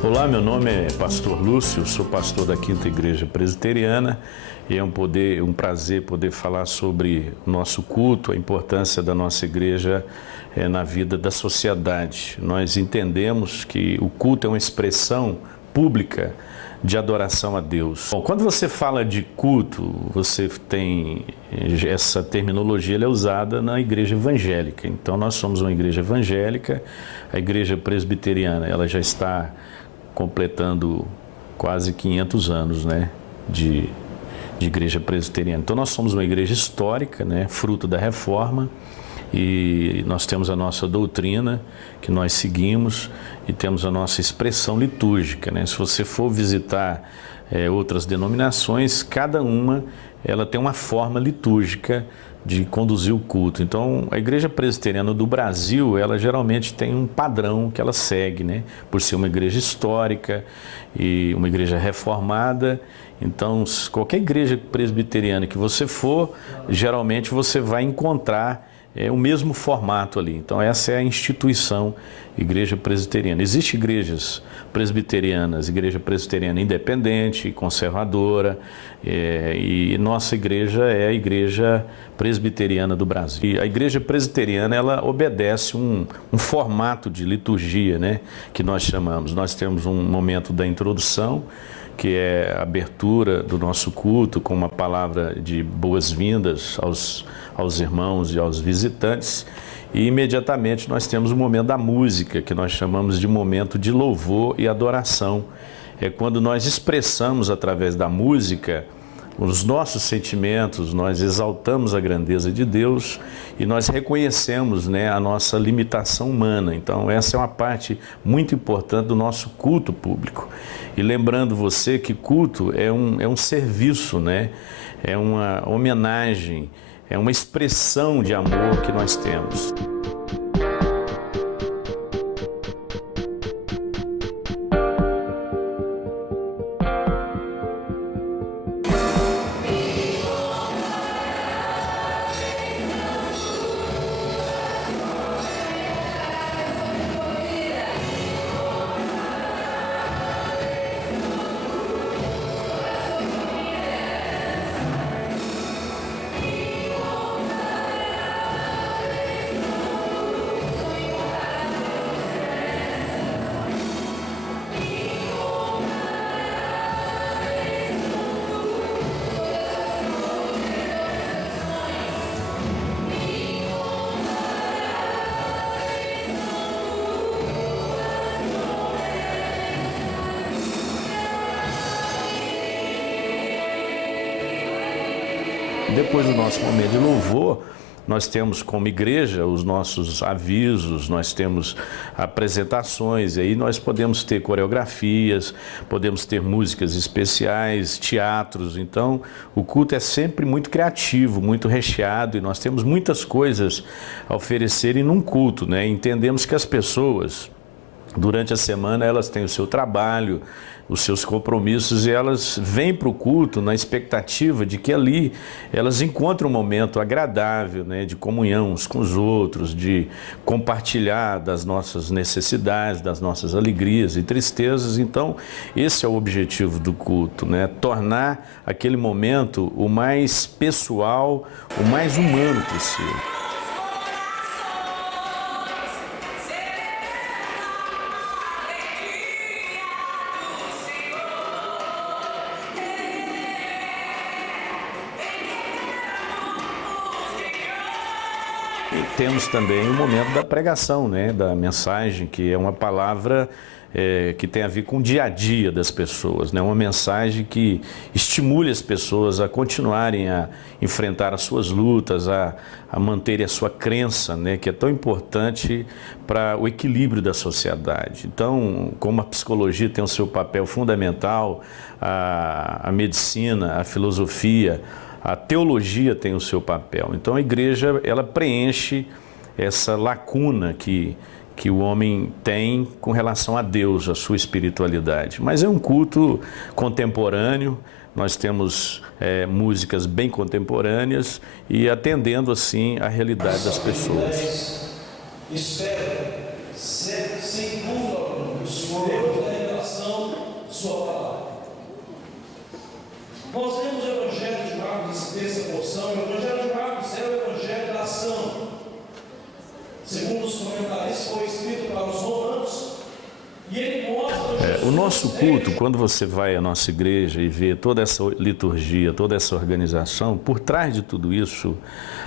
Olá, meu nome é Pastor Lúcio, sou pastor da Quinta Igreja Presbiteriana e é um prazer poder falar sobre o nosso culto, a importância da nossa igreja na vida da sociedade. Nós entendemos que o culto é uma expressão pública de adoração a Deus. Bom, quando você fala de culto, você tem essa terminologia, ela é usada na igreja evangélica. Então nós somos uma igreja evangélica, a igreja presbiteriana, ela já está completando quase 500 anos, né, de igreja presbiteriana. Então nós somos uma igreja histórica, né, fruto da reforma, e nós temos a nossa doutrina que nós seguimos e temos a nossa expressão litúrgica, né? Se você for visitar outras denominações, cada uma ela tem uma forma litúrgica de conduzir o culto. Então, a Igreja Presbiteriana do Brasil, ela geralmente tem um padrão que ela segue, né? Por ser uma igreja histórica e uma igreja reformada. Então, qualquer igreja presbiteriana que você for, geralmente você vai encontrar o mesmo formato ali. Então, essa é a instituição Igreja Presbiteriana. Existem igrejas presbiterianas, Igreja Presbiteriana independente, conservadora, e nossa igreja é a Igreja Presbiteriana do Brasil. E a Igreja Presbiteriana, ela obedece um formato de liturgia, né, que nós chamamos. Nós temos um momento da introdução, que é a abertura do nosso culto com uma palavra de boas-vindas aos irmãos e aos visitantes. E imediatamente nós temos o momento da música, que nós chamamos de momento de louvor e adoração. É quando nós expressamos através da música os nossos sentimentos, nós exaltamos a grandeza de Deus e nós reconhecemos, né, a nossa limitação humana. Então essa é uma parte muito importante do nosso culto público. E lembrando você que culto é um serviço, né? É uma homenagem, é uma expressão de amor que nós temos. Depois do nosso momento de louvor, nós temos como igreja os nossos avisos, nós temos apresentações, e aí nós podemos ter coreografias, podemos ter músicas especiais, teatros. Então o culto é sempre muito criativo, muito recheado, e nós temos muitas coisas a oferecer num culto, né? Entendemos que as pessoas, durante a semana, elas têm o seu trabalho, os seus compromissos, e elas vêm para o culto na expectativa de que ali elas encontrem um momento agradável, né, de comunhão uns com os outros, de compartilhar das nossas necessidades, das nossas alegrias e tristezas. Então, esse é o objetivo do culto, né, tornar aquele momento o mais pessoal, o mais humano possível. E temos também o momento da pregação, né, da mensagem, que é uma palavra que tem a ver com o dia a dia das pessoas, né, uma mensagem que estimule as pessoas a continuarem a enfrentar as suas lutas, a manterem a sua crença, né, que é tão importante para o equilíbrio da sociedade. Então, como a psicologia tem o seu papel fundamental, a medicina, a filosofia, a teologia tem o seu papel. Então a igreja, ela preenche essa lacuna que o homem tem com relação a Deus, a sua espiritualidade. Mas é um culto contemporâneo, nós temos músicas bem contemporâneas e atendendo assim a realidade das pessoas. Espero, segundo os sua palavra. Nós lemos o Evangelho de Marcos nessa porção, e o Evangelho de Marcos é o Evangelho da ação. Segundo os comentaristas, foi escrito para os romanos, e ele mostra... O nosso culto, quando você vai à nossa igreja e vê toda essa liturgia, toda essa organização, por trás de tudo isso,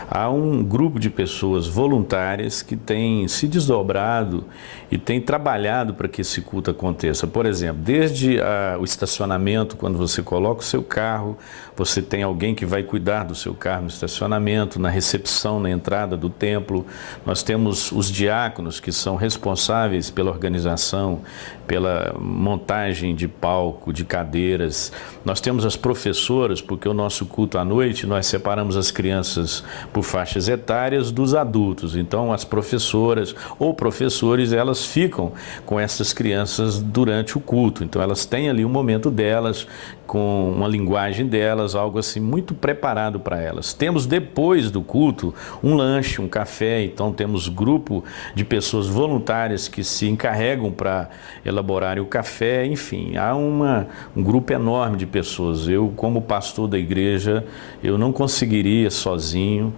há um grupo de pessoas voluntárias que têm se desdobrado e têm trabalhado para que esse culto aconteça. Por exemplo, desde o estacionamento, quando você coloca o seu carro, você tem alguém que vai cuidar do seu carro no estacionamento, na recepção, na entrada do templo. Nós temos os diáconos que são responsáveis pela organização, pela montagem de palco, de cadeiras. Nós temos as professoras, porque o nosso culto à noite, nós separamos as crianças por faixas etárias dos adultos. Então, as professoras ou professores, elas ficam com essas crianças durante o culto. Então, elas têm ali um momento delas, com uma linguagem delas, algo assim muito preparado para elas. Temos depois do culto um lanche, um café, então temos grupo de pessoas voluntárias que se encarregam para elaborarem o café, enfim, há um grupo enorme de pessoas. Eu, como pastor da igreja, eu não conseguiria sozinho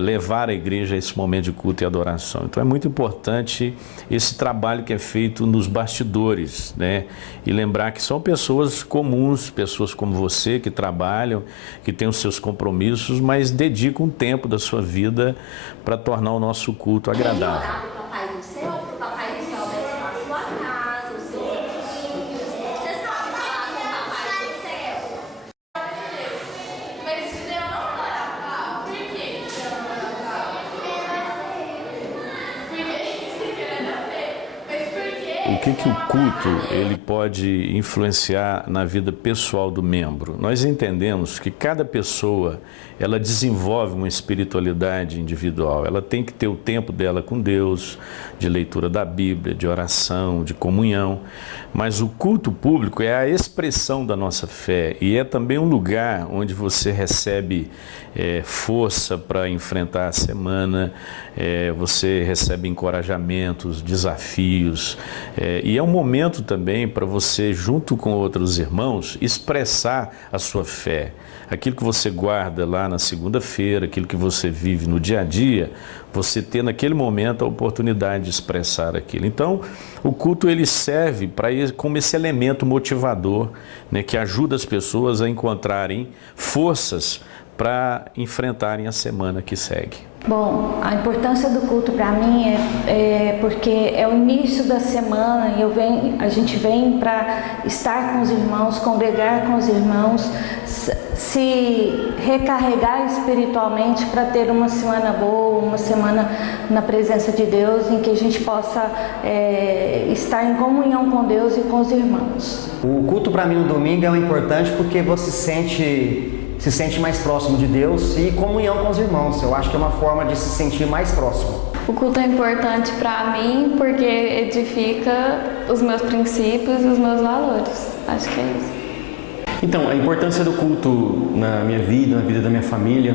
levar a igreja a esse momento de culto e adoração. Então é muito importante esse trabalho que é feito nos bastidores, né? E lembrar que são pessoas comuns, pessoas como você que trabalham, que têm os seus compromissos, mas dedicam um tempo da sua vida para tornar o nosso culto agradável. O que o culto ele pode influenciar na vida pessoal do membro? Nós entendemos que cada pessoa ela desenvolve uma espiritualidade individual. Ela tem que ter o tempo dela com Deus, de leitura da Bíblia, de oração, de comunhão. Mas o culto público é a expressão da nossa fé e é também um lugar onde você recebe força para enfrentar a semana, você recebe encorajamentos, desafios, e é um momento também para você, junto com outros irmãos, expressar a sua fé. Aquilo que você guarda lá na segunda-feira, aquilo que você vive no dia a dia, você ter naquele momento a oportunidade de expressar aquilo. Então, o culto ele serve como esse elemento motivador, né, que ajuda as pessoas a encontrarem forças para enfrentarem a semana que segue. Bom, a importância do culto para mim é porque é o início da semana e a gente vem para estar com os irmãos, congregar com os irmãos, se recarregar espiritualmente para ter uma semana boa, uma semana na presença de Deus, em que a gente possa estar em comunhão com Deus e com os irmãos. O culto para mim no domingo é importante porque você se sente mais próximo de Deus e comunhão com os irmãos. Eu acho que é uma forma de se sentir mais próximo. O culto é importante para mim porque edifica os meus princípios e os meus valores. Acho que é isso. Então, a importância do culto na minha vida, na vida da minha família,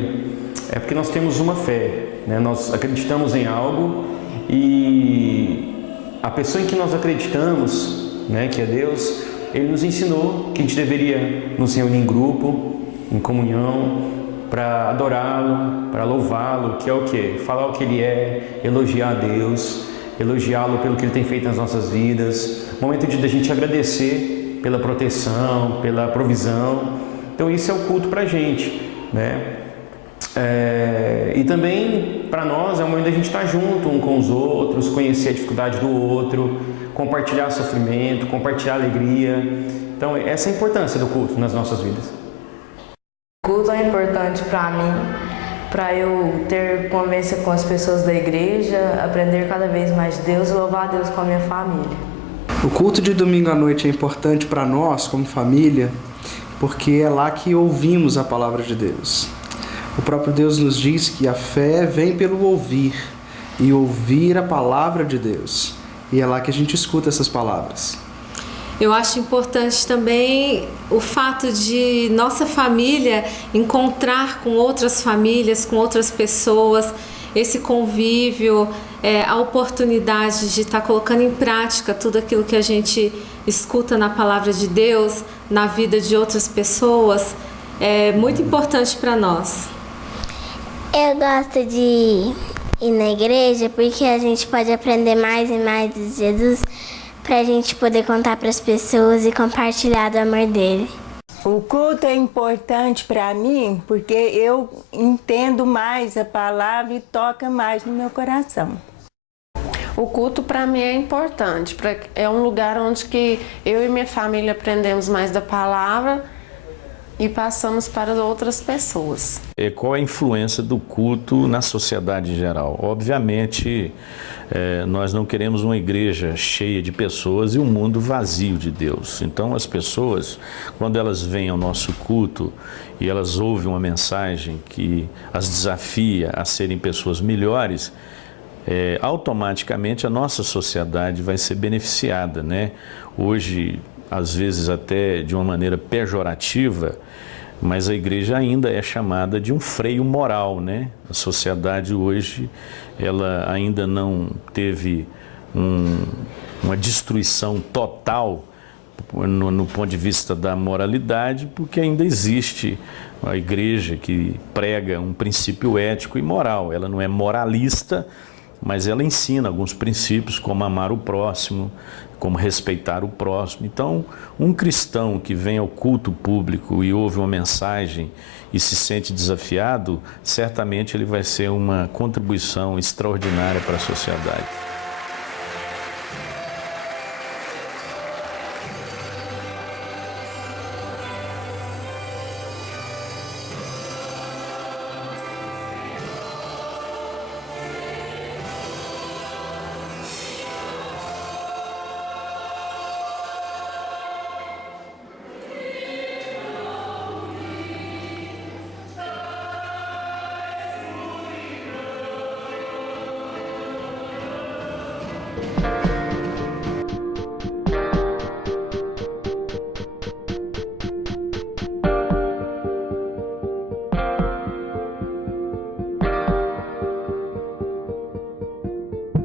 é porque nós temos uma fé, né? Nós acreditamos em algo e a pessoa em que nós acreditamos, né, que é Deus, Ele nos ensinou que a gente deveria nos reunir em grupo, em comunhão, para adorá-lo, para louvá-lo, que é o quê? Falar o que Ele é, elogiar a Deus, elogiá-lo pelo que Ele tem feito nas nossas vidas, momento de a gente agradecer pela proteção, pela provisão. Então isso é o culto para a gente, né? E também para nós é o momento da gente estar junto um com os outros, conhecer a dificuldade do outro, compartilhar sofrimento, compartilhar alegria. Então essa é a importância do culto nas nossas vidas. O culto é importante para mim, para eu ter convivência com as pessoas da igreja, aprender cada vez mais de Deus e louvar a Deus com a minha família. O culto de domingo à noite é importante para nós, como família, porque é lá que ouvimos a palavra de Deus. O próprio Deus nos diz que a fé vem pelo ouvir, e ouvir a palavra de Deus. E é lá que a gente escuta essas palavras. Eu acho importante também o fato de nossa família encontrar com outras famílias, com outras pessoas, esse convívio, a oportunidade de estar colocando em prática tudo aquilo que a gente escuta na palavra de Deus, na vida de outras pessoas, é muito importante para nós. Eu gosto de ir na igreja porque a gente pode aprender mais e mais de Jesus para a gente poder contar para as pessoas e compartilhar do amor dele. O culto é importante para mim porque eu entendo mais a palavra e toca mais no meu coração. O culto para mim é importante, é um lugar onde que eu e minha família aprendemos mais da palavra e passamos para outras pessoas. Qual é a influência do culto na sociedade em geral? Obviamente, nós não queremos uma igreja cheia de pessoas e um mundo vazio de Deus. Então, as pessoas, quando elas vêm ao nosso culto e elas ouvem uma mensagem que as desafia a serem pessoas melhores, automaticamente a nossa sociedade vai ser beneficiada, né? Hoje, às vezes até de uma maneira pejorativa, mas a igreja ainda é chamada de um freio moral, né? A sociedade hoje, ela ainda não teve uma destruição total no ponto de vista da moralidade, porque ainda existe a igreja que prega um princípio ético e moral. Ela não é moralista, mas ela ensina alguns princípios, como amar o próximo, como respeitar o próximo. Então, um cristão que vem ao culto público e ouve uma mensagem e se sente desafiado, certamente ele vai ser uma contribuição extraordinária para a sociedade.